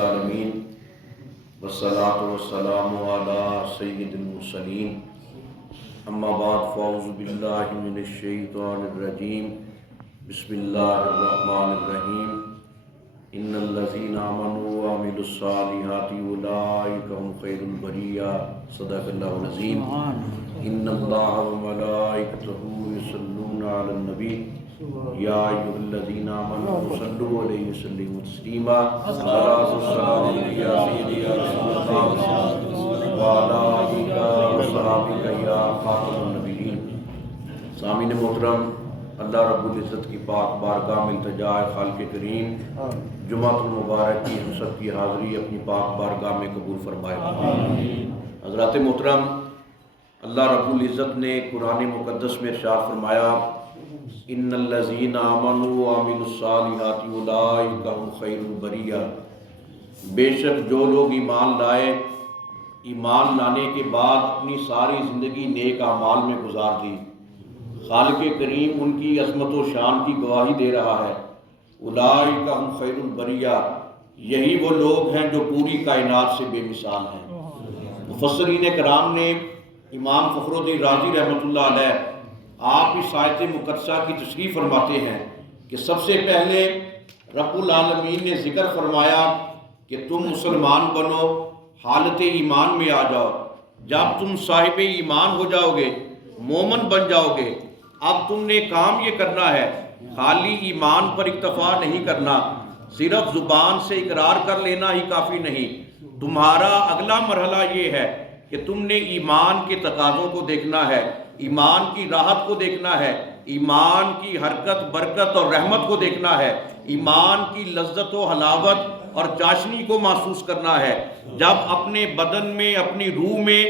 العالمین والصلاة والسلام علی سید المرسلین اما بعد فاعوذ باللہ من الشیطان الرجیم بسم اللہ الرحمن الرحیم ان الذین آمنوا وعملوا الصالحات اولئک هم خیر البریہ صدق اللہ العظیم ان اللہ وملائکتہ یصلون علی النبی یا ایھا الذین آمنوا صلوا علیہ وسلموا تسلیما الصلاۃ والسلام علیک یا سیدی یا رسول اللہ وعلی آلک وصحبہ یا خاتم النبیین۔ سامعین محترم، اللہ رب العزت کی پاک بارگاہ میں التجا ہے خالق کریم جمعۃ المبارک کی ہم سب کی حاضری اپنی پاک بارگاہ میں قبول فرمائے۔ حضرات محترم، اللہ رب العزت نے قرآن مقدس میں ارشاد فرمایا ان الذین آمنوا وعملوا الصالحات اولئک هم خیر البریہ، بے شک جو لوگ ایمان لائے، ایمان لانے کے بعد اپنی ساری زندگی نیک اعمال میں گزار دی، خالق کریم ان کی عظمت و شان کی گواہی دے رہا ہے۔ اولئک هم خیر البریہ، یہی وہ لوگ ہیں جو پوری کائنات سے بے مثال ہیں۔ مفسرین کرام نے امام فخر الدین رازی رحمۃ اللہ علیہ آپ اس آیت مقدسہ کی تشریح فرماتے ہیں کہ سب سے پہلے رب العالمین نے ذکر فرمایا کہ تم مسلمان بنو، حالت ایمان میں آ جاؤ۔ جب تم صاحب ایمان ہو جاؤ گے، مومن بن جاؤ گے، اب تم نے کام یہ کرنا ہے، خالی ایمان پر اکتفا نہیں کرنا، صرف زبان سے اقرار کر لینا ہی کافی نہیں۔ تمہارا اگلا مرحلہ یہ ہے کہ تم نے ایمان کے تقاضوں کو دیکھنا ہے، ایمان کی راحت کو دیکھنا ہے، ایمان کی حرکت برکت اور رحمت کو دیکھنا ہے، ایمان کی لذت و حلاوت اور چاشنی کو محسوس کرنا ہے۔ جب اپنے بدن میں، اپنی روح میں،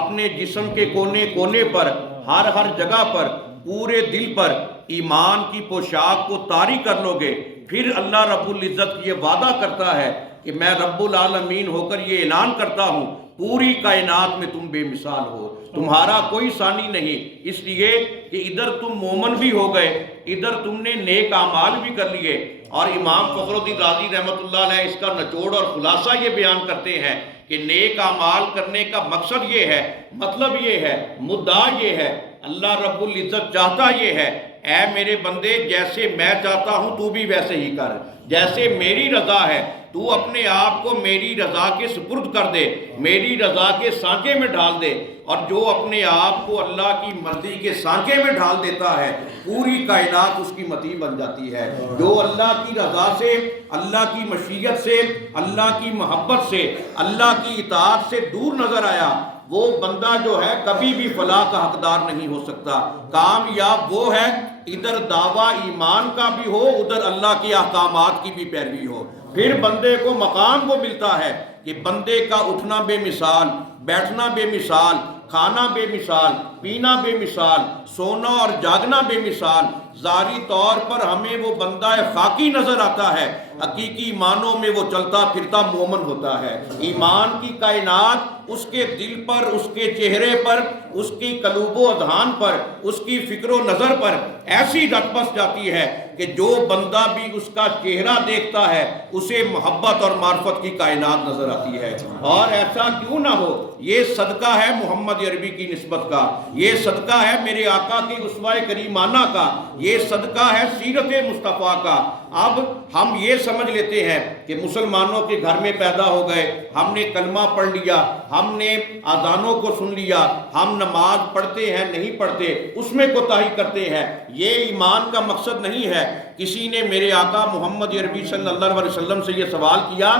اپنے جسم کے کونے کونے پر، ہر جگہ پر، پورے دل پر ایمان کی پوشاک کو طاری کر لو گے، پھر اللہ رب العزت یہ وعدہ کرتا ہے کہ میں رب العالمین ہو کر یہ اعلان کرتا ہوں پوری کائنات میں تم بے مثال ہو، تمہارا کوئی ثانی نہیں، اس لیے کہ ادھر تم مومن بھی ہو گئے، ادھر تم نے نیک اعمال بھی کر لیے۔ اور امام فخر الدین رازی رحمۃ اللہ علیہ اس کا نچوڑ اور خلاصہ یہ بیان کرتے ہیں کہ نیک اعمال کرنے کا مقصد یہ ہے، مطلب یہ ہے، مدعا یہ ہے، اللہ رب العزت چاہتا یہ ہے اے میرے بندے جیسے میں چاہتا ہوں تو بھی ویسے ہی کر، جیسے میری رضا ہے تو اپنے آپ کو میری رضا کے سپرد کر دے، میری رضا کے سانچے میں ڈال دے۔ اور جو اپنے آپ کو اللہ کی مرضی کے سانچے میں ڈال دیتا ہے پوری کائنات اس کی مطیع بن جاتی ہے۔ جو اللہ کی رضا سے، اللہ کی مشیت سے، اللہ کی محبت سے، اللہ کی اطاعت سے دور نظر آیا، وہ بندہ جو ہے کبھی بھی فلاح کا حقدار نہیں ہو سکتا۔ کامیاب وہ ہے ادھر دعویٰ ایمان کا بھی ہو، ادھر اللہ کے احکامات کی بھی پیروی ہو، پھر بندے کو مقام وہ ملتا ہے کہ بندے کا اٹھنا بے مثال، بیٹھنا بے مثال، کھانا بے مثال، پینا بے مثال، سونا اور جاگنا بے مثال۔ ظاہری طور پر ہمیں وہ بندہ خاکی نظر آتا ہے، حقیقی معنوں میں وہ چلتا پھرتا مومن ہوتا ہے۔ ایمان کی کائنات اس کے دل پر، اس کے چہرے پر، اس کی قلوب و اذہان پر، اس کی فکر و نظر پر ایسی رت بس جاتی ہے کہ جو بندہ بھی اس کا چہرہ دیکھتا ہے اسے محبت اور معرفت کی کائنات نظر آتی ہے۔ اور ایسا کیوں نہ ہو، یہ صدقہ ہے محمد عربی کی نسبت کا، یہ صدقہ ہے میرے آقا کی اسوہ کریمانہ کا، یہ صدقہ ہے سیرت مصطفیٰ کا۔ اب ہم یہ سمجھ لیتے ہیں کہ مسلمانوں کے گھر میں پیدا ہو گئے، ہم نے کلمہ پڑھ لیا، ہم نے اذانوں کو سن لیا، ہم نماز پڑھتے ہیں نہیں پڑھتے، اس میں کوتاہی کرتے ہیں، یہ ایمان کا مقصد نہیں ہے۔ کسی نے میرے آقا محمد عربی صلی اللہ علیہ وسلم سے یہ سوال کیا،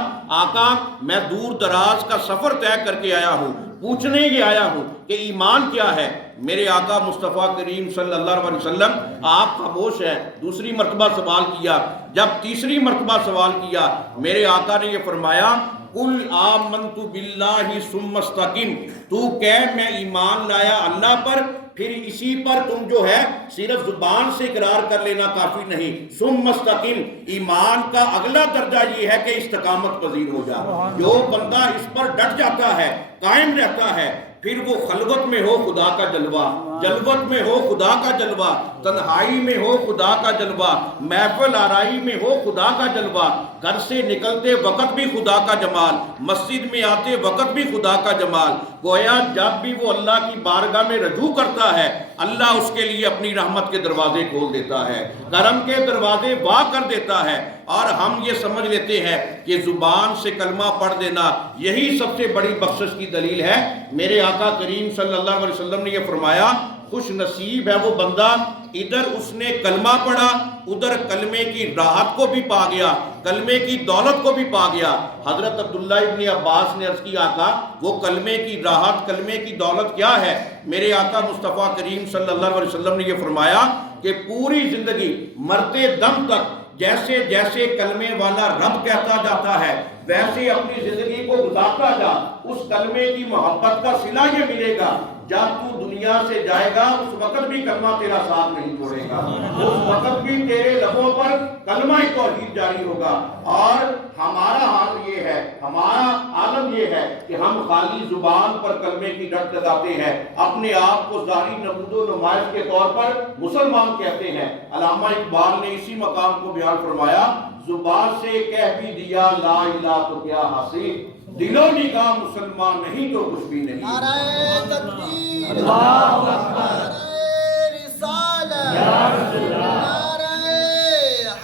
آقا میں دور دراز کا سفر طے کر کے آیا ہوں، پوچھنے یہ آیا ہوں کہ ایمان کیا ہے؟ میرے آقا مصطفیٰ کریم صلی اللہ علیہ وسلم آپ خاموش ہیں۔ دوسری مرتبہ سوال کیا، جب تیسری مرتبہ سوال کیا میرے آقا نے یہ فرمایا قل آمنت باللہ ثم استقم، تو کہہ میں ایمان لایا اللہ پر، پھر اسی پر تم جو ہے صرف زبان سے اقرار کر لینا کافی نہیں، ثم استقم، ایمان کا اگلا درجہ یہ ہے کہ استقامت پذیر ہو جا۔ جو بندہ اس پر ڈٹ جاتا ہے، قائم رہتا ہے، پھر وہ خلوت میں ہو خدا کا جلوہ، جلوت میں ہو خدا کا جلوہ، تنہائی میں ہو خدا کا جلوہ، محفل آرائی میں ہو خدا کا جلوہ، گھر سے نکلتے وقت بھی خدا کا جمال، مسجد میں آتے وقت بھی خدا کا جمال۔ گویا جب بھی وہ اللہ کی بارگاہ میں رجوع کرتا ہے اللہ اس کے لیے اپنی رحمت کے دروازے کھول دیتا ہے، کرم کے دروازے وا کر دیتا ہے۔ اور ہم یہ سمجھ لیتے ہیں کہ زبان سے کلمہ پڑھ دینا یہی سب سے بڑی بخشش کی دلیل ہے۔ میرے آقا کریم صلی اللہ علیہ وسلم نے یہ فرمایا، خوش نصیب ہے وہ بندہ ادھر اس نے کلمہ پڑھا، ادھر کلمے کی راحت کو بھی پا گیا، کلمے کی دولت کو بھی پا گیا۔ حضرت عبداللہ ابن عباس نے عرض کی، آقا وہ کلمے کی راحت، کلمے کی دولت کیا ہے؟ میرے آقا مصطفیٰ کریم صلی اللہ علیہ وسلم نے یہ فرمایا کہ پوری زندگی مرتے دم تک جیسے جیسے کلمے والا رب کہتا جاتا ہے ویسے اپنی زندگی کو گزارتا جا، اس کلمے کی محبت کا صلہ یہ ملے گا۔ جب تو دنیا سے جائے گا اس وقت بھی کلمہ تیرا ساتھ نہیں چھوڑے گا، اس وقت بھی تیرے لبوں پر کلمہ توحید جاری ہوگا۔ اور ہمارا حال یہ ہے، ہمارا عالم یہ ہے کہ ہم خالی زبان پر کلمے کی ڈنڈ لگاتے ہیں، اپنے آپ کو ظاہری نمود و نمائش کے طور پر مسلمان کہتے ہیں۔ علامہ اقبال نے اسی مقام کو بیان فرمایا، زبان سے کہہ بھی دیا لا الہ تو کیا حاصل، دل و نگاہ مسلمان نہیں تو کچھ بھی نہیں۔ نعرہ تکبیر، اللہ اکبر، نعرہ رسالت، یا رسول اللہ، نعرہ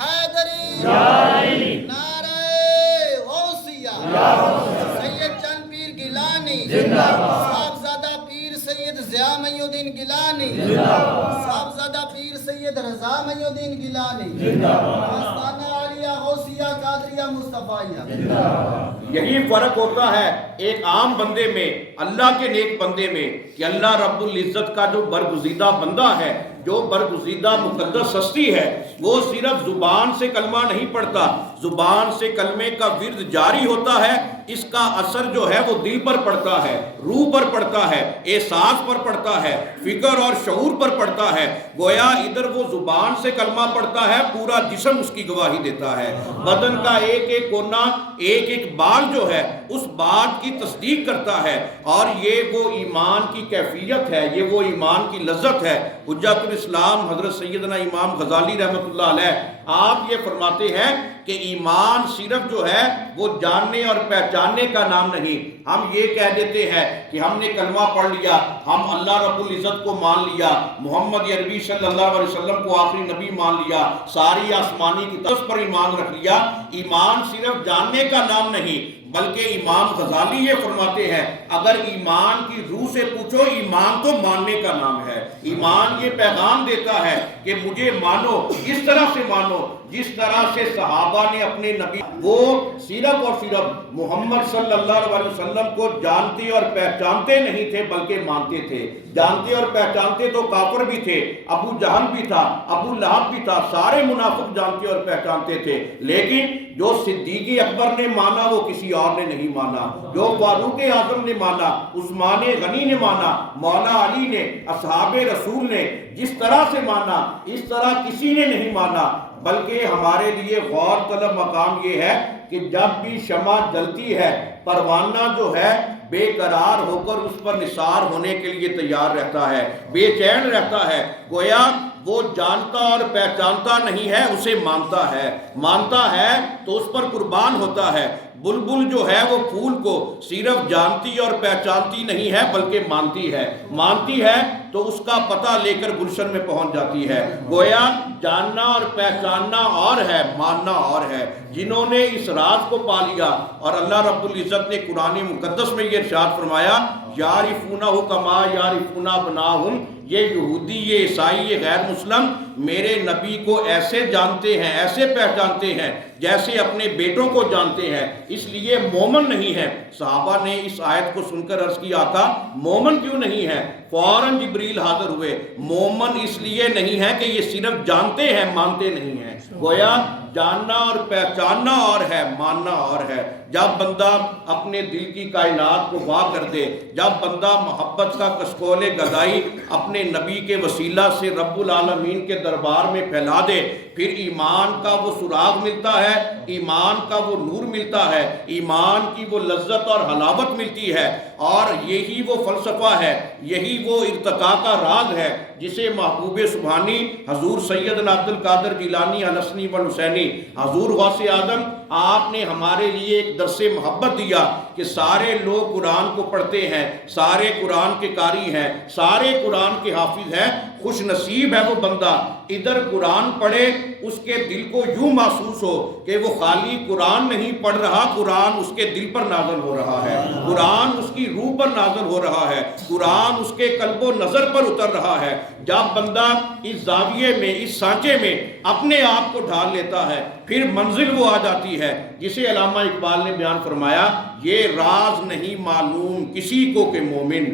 حیدری، یا علی، نعرہ غوثیہ، یا غوثیہ، سید چند پیر گیلانی زندہ باد، صاحبزادہ پیر سید ضیاء محی الدین گیلانی زندہ باد، صاحبزادہ پیر سید رضا محی الدین گیلانی زندہ باد، آستانہ عالیہ غوثیہ قادریہ مصطفیہ۔ یہی فرق ہوتا ہے ایک عام بندے میں اللہ کے نیک بندے میں کہ اللہ رب العزت کا جو برگزیدہ بندہ ہے، جو برگزیدہ مقدس ہستی ہے، وہ صرف زبان سے کلمہ نہیں پڑھتا، زبان سے کلمے کا ورد جاری ہوتا ہے، اس کا اثر جو ہے وہ دل پر پڑتا ہے، روح پر پڑتا ہے، احساس پر پڑتا ہے، فکر اور شعور پر پڑتا ہے۔ گویا ادھر وہ زبان سے کلمہ پڑھتا ہے، پورا جسم اس کی گواہی دیتا ہے، بدن کا ایک ایک کونا، ایک ایک بال جو ہے اس بات کی تصدیق کرتا ہے۔ اور یہ وہ ایمان کی کیفیت ہے، یہ وہ ایمان کی لذت ہے۔ حجت الاسلام حضرت سیدنا امام غزالی رحمۃ اللہ علیہ آپ یہ فرماتے ہیں کہ ایمان صرف جو ہے وہ جاننے اور پہچاننے کا نام نہیں۔ ہم یہ کہہ دیتے ہیں کہ ہم نے کلمہ پڑھ لیا، ہم اللہ رب العزت کو مان لیا، محمد عربی صلی اللہ علیہ وسلم کو آخری نبی مان لیا، ساری آسمانی کتاب پر ایمان رکھ لیا۔ ایمان صرف جاننے کا نام نہیں، بلکہ امام غزالی یہ فرماتے ہیں اگر ایمان کی روح سے پوچھو ایمان تو ماننے کا نام ہے۔ ایمان یہ پیغام دیتا ہے کہ مجھے مانو، اس طرح سے مانو جس طرح سے صحابہ نے اپنے نبی، وہ صرف اور صرف محمد صلی اللہ علیہ وسلم کو جانتے اور پہچانتے نہیں تھے بلکہ مانتے تھے۔ جانتے اور پہچانتے تو کافر بھی تھے، ابو جہل بھی تھا، ابو لہب بھی تھا، سارے منافق جانتے اور پہچانتے تھے، لیکن جو صدیق اکبر نے مانا وہ کسی اور نے نہیں مانا، جو فاروق اعظم نے مانا، عثمان غنی نے مانا، مولا علی نے، اصحاب رسول نے جس طرح سے مانا اس طرح کسی نے نہیں مانا۔ بلکہ ہمارے لیے غور طلب مقام یہ ہے کہ جب بھی شمع جلتی ہے پروانہ جو ہے بے قرار ہو کر اس پر نثار ہونے کے لیے تیار رہتا ہے، بے چین رہتا ہے۔ گویا وہ جانتا اور پہچانتا نہیں ہے، اسے مانتا ہے، مانتا ہے تو اس پر قربان ہوتا ہے۔ بلبل جو ہے وہ پھول کو صرف جانتی اور پہچانتی نہیں ہے بلکہ مانتی ہے، مانتی ہے تو اس کا پتہ لے کر گلشن میں پہنچ جاتی ہے۔ گویا جاننا اور پہچاننا اور ہے، ماننا اور ہے۔ جنہوں نے اس راز کو پا لیا، اور اللہ رب العزت نے قرآن مقدس میں یہ ارشاد فرمایا یعرفونہ کما یعرفون ابناءہم، یہ یہودی، یہ عیسائی، یہ غیر مسلم میرے نبی کو ایسے جانتے ہیں، ایسے پہچانتے ہیں جیسے اپنے بیٹوں کو جانتے ہیں، اس لیے مومن نہیں ہے۔ صحابہ نے اس آیت کو سن کر عرض کیا آقا مومن کیوں نہیں ہے؟ فوراً جبریل حاضر ہوئے، مومن اس لیے نہیں ہے کہ یہ صرف جانتے ہیں، مانتے نہیں ہیں۔ گویا جاننا اور پہچاننا اور ہے، ماننا اور ہے۔ جب بندہ اپنے دل کی کائنات کو واہ کر دے، جب بندہ محبت کا کشکول گدائی اپنے نبی کے وسیلہ سے رب العالمین کے دربار میں پھیلا دے، پھر ایمان کا وہ سراغ ملتا ہے، ایمان کا وہ نور ملتا ہے، ایمان کی وہ لذت اور حلاوت ملتی ہے، اور یہی وہ فلسفہ ہے، یہی وہ ارتقاء کا راز ہے جسے محبوب سبحانی حضور سیدنا عبد القادر جیلانی الحسنی والحسینی حضور غوث اعظم آپ نے ہمارے لیے ایک درس محبت دیا کہ سارے لوگ قرآن کو پڑھتے ہیں، سارے قرآن کے قاری ہیں، سارے قرآن کے حافظ ہیں، خوش نصیب ہے وہ بندہ ادھر قرآن پڑھے اس کے دل کو یوں محسوس ہو کہ وہ خالی قرآن نہیں پڑھ رہا، قرآن اس کے دل پر نازل ہو رہا ہے، قرآن اس کی روح پر نازل ہو رہا ہے، قرآن اس کے قلب و نظر پر اتر رہا ہے۔ جب بندہ اس زاویے میں، اس سانچے میں اپنے آپ کو ڈھال لیتا ہے، پھر منزل وہ آ جاتی ہے جسے علامہ اقبال نے بیان فرمایا، یہ راز نہیں معلوم کسی کو کہ مومن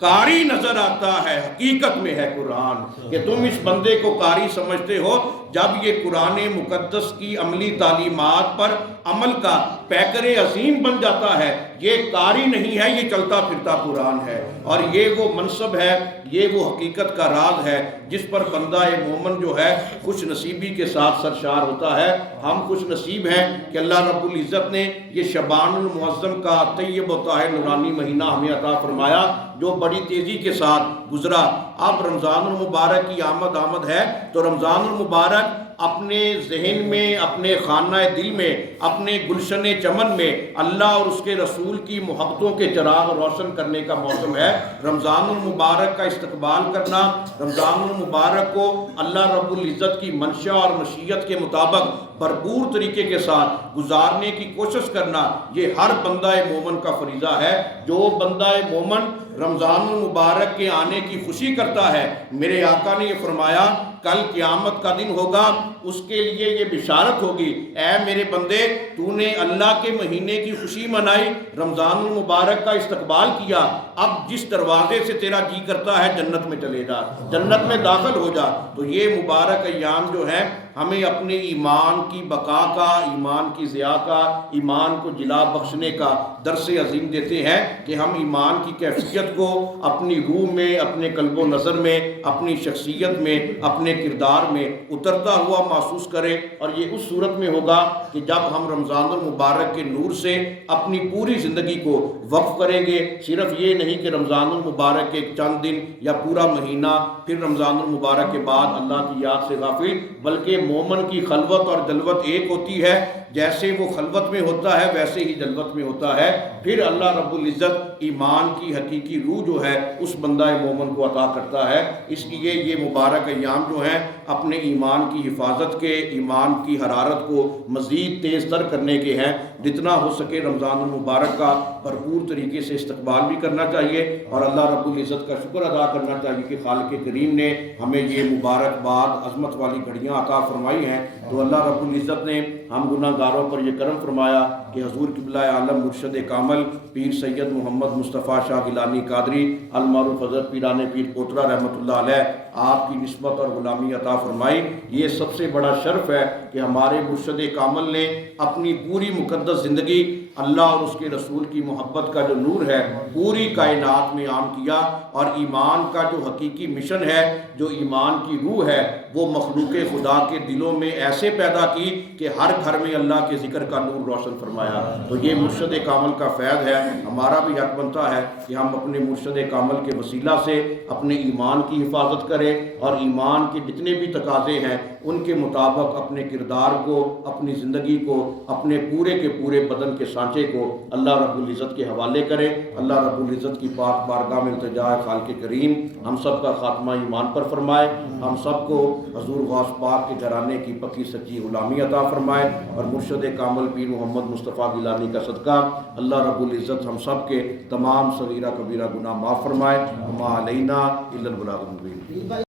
قاری نظر آتا ہے، حقیقت میں ہے قرآن۔ کہ تم اس بندے کو قاری سمجھتے ہو جب یہ قرآن مقدس کی عملی تعلیمات پر عمل کا پیکر عظیم بن جاتا ہے، یہ قاری نہیں ہے، یہ چلتا پھرتا قرآن ہے، اور یہ وہ منصب ہے، یہ وہ حقیقت کا راز ہے جس پر بندہ مومن جو ہے خوش نصیبی کے ساتھ سرشار ہوتا ہے۔ ہم خوش نصیب ہیں کہ اللہ رب العزت نے یہ شعبان المعظم کا طیب و طاہر نورانی مہینہ ہمیں عطا فرمایا جو بڑی تیزی کے ساتھ گزرا۔ اب رمضان المبارک کی آمد ہے تو رمضان المبارک اپنے ذہن میں، اپنے خانہ دل میں، اپنے گلشن چمن میں اللہ اور اس کے رسول کی محبتوں کے چراغ روشن کرنے کا موسم ہے۔ رمضان المبارک کا استقبال کرنا، رمضان المبارک کو اللہ رب العزت کی منشا اور مشیت کے مطابق بھرپور طریقے کے ساتھ گزارنے کی کوشش کرنا، یہ ہر بندہ مومن کا فریضہ ہے۔ جو بندہ مومن رمضان المبارک کے آنے کی خوشی کرتا ہے، میرے آقا نے یہ فرمایا کل قیامت کا دن ہوگا، اس کے لیے یہ بشارت ہوگی، اے میرے بندے تو نے اللہ کے مہینے کی خوشی منائی، رمضان المبارک کا استقبال کیا، اب جس دروازے سے تیرا جی کرتا ہے جنت میں چلے جا، جنت میں داخل ہو جا۔ تو یہ مبارک ایام جو ہیں ہمیں اپنے ایمان کی بقا کا، ایمان کی ضیاء کا، ایمان کو جلا بخشنے کا درس عظیم دیتے ہیں کہ ہم ایمان کی کیفیت کو اپنی روح میں، اپنے قلب و نظر میں، اپنی شخصیت میں، اپنے کردار میں اترتا ہوا محسوس کریں، اور یہ اس صورت میں ہوگا کہ جب ہم رمضان المبارک کے نور سے اپنی پوری زندگی کو وقف کریں گے۔ صرف یہ نہیں کہ رمضان المبارک کے چند دن یا پورا مہینہ، پھر رمضان المبارک کے بعد اللہ کی یاد سے غافل، بلکہ مومن کی خلوت اور جلوت ایک ہوتی ہے، جیسے وہ خلوت میں ہوتا ہے ویسے ہی جلوت میں ہوتا ہے، پھر اللہ رب العزت ایمان کی حقیقی روح جو ہے اس بندہ مومن کو عطا کرتا ہے۔ اس لیے یہ مبارک ایام جو ہیں اپنے ایمان کی حفاظت کے، ایمان کی حرارت کو مزید تیز تر کرنے کے ہیں۔ جتنا ہو سکے رمضان المبارک کا بھرپور طریقے سے استقبال بھی کرنا چاہیے، اور اللہ رب العزت کا شکر ادا کرنا چاہیے کہ خالق کریم نے ہمیں یہ مبارکباد عظمت والی گھڑیاں عطا فرمائی ہیں۔ تو اللہ رب العزت نے ہم گناہ گاروں پر یہ کرم فرمایا کہ حضور قبلہ عالم مرشد کامل پیر سید محمد مصطفیٰ شاہ گیلانی قادری المعروف حضرت پیران پیر پوترا رحمۃ اللہ علیہ آپ کی نسبت اور غلامی عطا فرمائی۔ یہ سب سے بڑا شرف ہے کہ ہمارے مرشد کامل نے اپنی پوری مقدس زندگی اللہ اور اس کے رسول کی محبت کا جو نور ہے پوری کائنات میں عام کیا، اور ایمان کا جو حقیقی مشن ہے، جو ایمان کی روح ہے، وہ مخلوق خدا کے دلوں میں ایسے پیدا کی کہ ہر گھر میں اللہ کے ذکر کا نور روشن فرمایا۔ تو یہ مرشد کامل کا فیض ہے، ہمارا بھی حق بنتا ہے کہ ہم اپنے مرشد کامل کے وسیلہ سے اپنے ایمان کی حفاظت کریں، اور ایمان کے جتنے بھی تقاضے ہیں ان کے مطابق اپنے کردار کو، اپنی زندگی کو، اپنے پورے کے پورے بدن کے سانچے کو اللہ رب العزت کے حوالے کریں۔ اللہ رب العزت کی پاک بارگاہ میں التجا ہے خالق کریم ہم سب کا خاتمہ ایمان پر فرمائے، ہم سب کو حضور غوث پاک کے گھرانے کی پکی سچی غلامی عطا فرمائے، اور مرشد کامل پیر محمد مصطفیٰ گیلانی کا صدقہ اللہ رب العزت ہم سب کے تمام صغیرہ کبیرہ گناہ معاف فرمائے۔ وما علینا الا البلاغ المبین۔